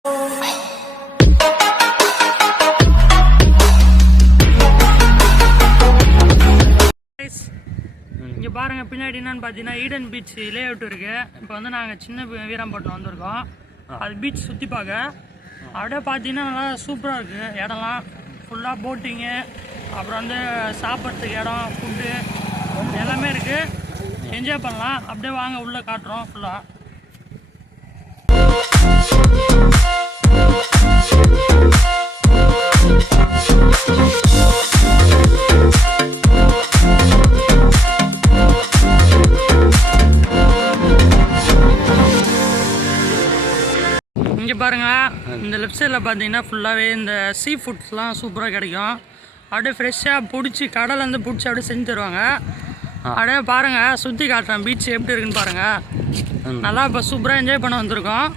இங்கே பாருங்கள் பின்னாடி என்னன்னு பார்த்தீங்கன்னா ஈடன் பீச் லே அவுட் இருக்குது. இப்போ வந்து நாங்கள் சின்ன வீராம்பட்டினம் வந்திருக்கோம். அது பீச் சுற்றி பார்க்க அப்படியே பார்த்தீங்கன்னா நல்லா சூப்பராக இருக்குது. இடம்லாம் ஃபுல்லாக போட்டிங்கு, அப்புறம் வந்து சாப்பிட்றதுக்கு இடம், ஃபுட்டு எல்லாமே இருக்குது. என்ஜாய் பண்ணலாம். அப்படியே வாங்க உள்ளே காட்டுறோம் ஃபுல்லாக. இங்கே பாருங்கள், இந்த லெஃப்ட் சைடில் பார்த்தீங்கன்னா ஃபுல்லாகவே இந்த சீ ஃபுட்ஸ்லாம் சூப்பராக கிடைக்கும். அப்படியே ஃப்ரெஷ்ஷாக பிடிச்சி கடலேருந்து பிடிச்சி அப்படியே செஞ்சு தருவாங்க. அப்படியே பாருங்கள், சுற்றி காட்டுறேன் பீச் எப்படி இருக்குன்னு பாருங்கள். நல்லா இப்போ சூப்பராக என்ஜாய் பண்ண வந்திருக்கோம்.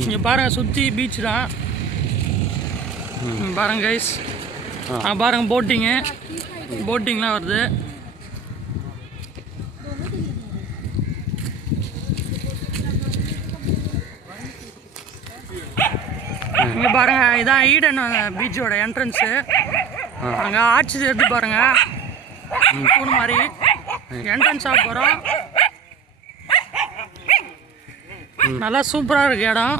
இங்கே பாருங்கள், சுற்றி பீச் தான் பாருங்கள் கைஸ். பாருங்கள் போட்டிங்லாம் வருது. இங்கே பாருங்கள், இதான் ஈடன் பீச்சோட என்ட்ரன்ஸு. அங்கே ஆட்சி எடுத்து பாருங்கள், பூனை மாதிரி என்ட்ரன்ஸ் ஆக போகிறோம். நல்லா சூப்பராக இருக்கு இடம்.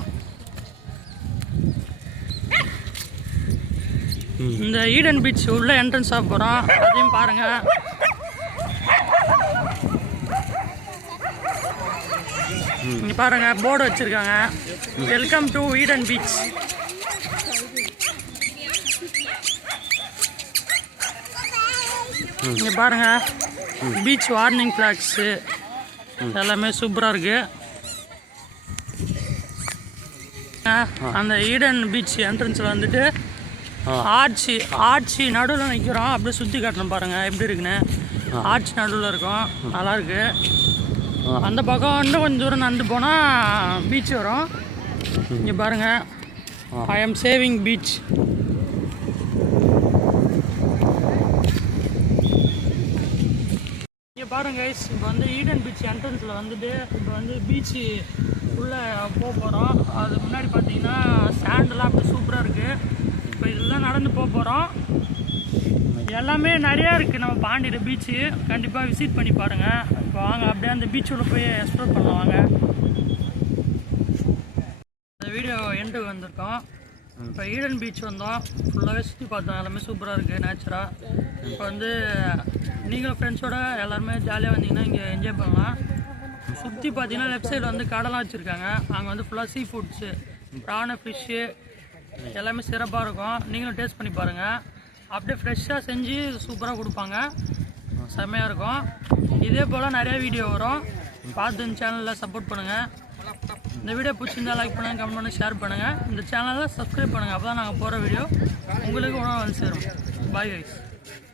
இந்த ஈடன் பீச் உள்ள என்ட்ரன்ஸ் ஆக போகிறோம், அதையும் பாருங்கள். இங்கே பாருங்கள், போர்டு வச்சுருக்காங்க, வெல்கம் டு ஈடன் பீச். இங்கே பாருங்கள், பீச் வார்னிங் ஃப்ளாக்ஸு எல்லாமே சூப்பராக இருக்குது. அந்த ஈடன் பீச் என்ட்ரன்ஸில் வந்துட்டு ஆட்சி நடுவில் நிற்கிறோம். அப்படியே சுற்றி காட்டணும் பாருங்கள் எப்படி இருக்குன்னு. ஆட்சி நடுவில் இருக்கும், நல்லாயிருக்கு. அந்த பக்கம் இன்னும் கொஞ்சம் தூரம் நடந்து போனால் பீச் வரும். இங்கே பாருங்கள், ஐ ஆம் சேவிங் பீச். இங்கே பாருங்கள் கைஸ், இப்போ வந்து ஈடன் பீச் என்ட்ரன்ஸில் வந்துட்டு இப்போ வந்து பீச்சு உள்ளே போக போகிறோம். அது முன்னாடி பார்த்தீங்கன்னா சாண்டெல்லாம் அப்படி சூப்பராக இருக்குது. இப்போ இதெல்லாம் நடந்து போக போகிறோம். எல்லாமே நிறையா இருக்குது நம்ம பாண்டியில் பீச்சு. கண்டிப்பாக விசிட் பண்ணி பாருங்கள். இப்போ வாங்க அப்படியே அந்த பீச்சோட போய் எக்ஸ்ப்ளோர் பண்ணலாம் வாங்க. இந்த வீடியோ எண்டுக்கு வந்திருக்கோம். இப்போ ஈடன் பீச் வந்தோம், ஃபுல்லாகவே சுற்றி பார்த்தோம். எல்லாமே சூப்பராக இருக்குது நேச்சராக. இப்போ வந்து நீங்களும் ஃப்ரெண்ட்ஸோடு எல்லாருமே ஜாலியாக வந்தீங்கன்னா இங்கே என்ஜாய் பண்ணலாம். சுற்றி பார்த்தீங்கன்னா லெஃப்ட் சைடு வந்து கடைலாம் வச்சுருக்காங்க. அங்கே வந்து ஃபுல்லாக சீ ஃபுட்ஸு, ப்ரானு, ஃபிஷ்ஷு எல்லாமே சிறப்பாக இருக்கும். நீங்களும் டேஸ்ட் பண்ணி பாருங்கள். அப்படியே ஃப்ரெஷ்ஷாக செஞ்சு சூப்பராக கொடுப்பாங்க, செம்மையாக இருக்கும். இதே போல் நிறைய வீடியோ வரும், பார்த்து இந்த சேனலில் சப்போர்ட் பண்ணுங்கள். இந்த வீடியோ பிடிச்சிருந்தா லைக் பண்ணுங்கள், கமெண்ட் பண்ணி ஷேர் பண்ணுங்கள். இந்த சேனலில் சப்ஸ்கிரைப் பண்ணுங்கள். அப்போ தான் நாங்கள் போகிற வீடியோ உங்களுக்கு உணவு வந்து சேரும். Bye guys.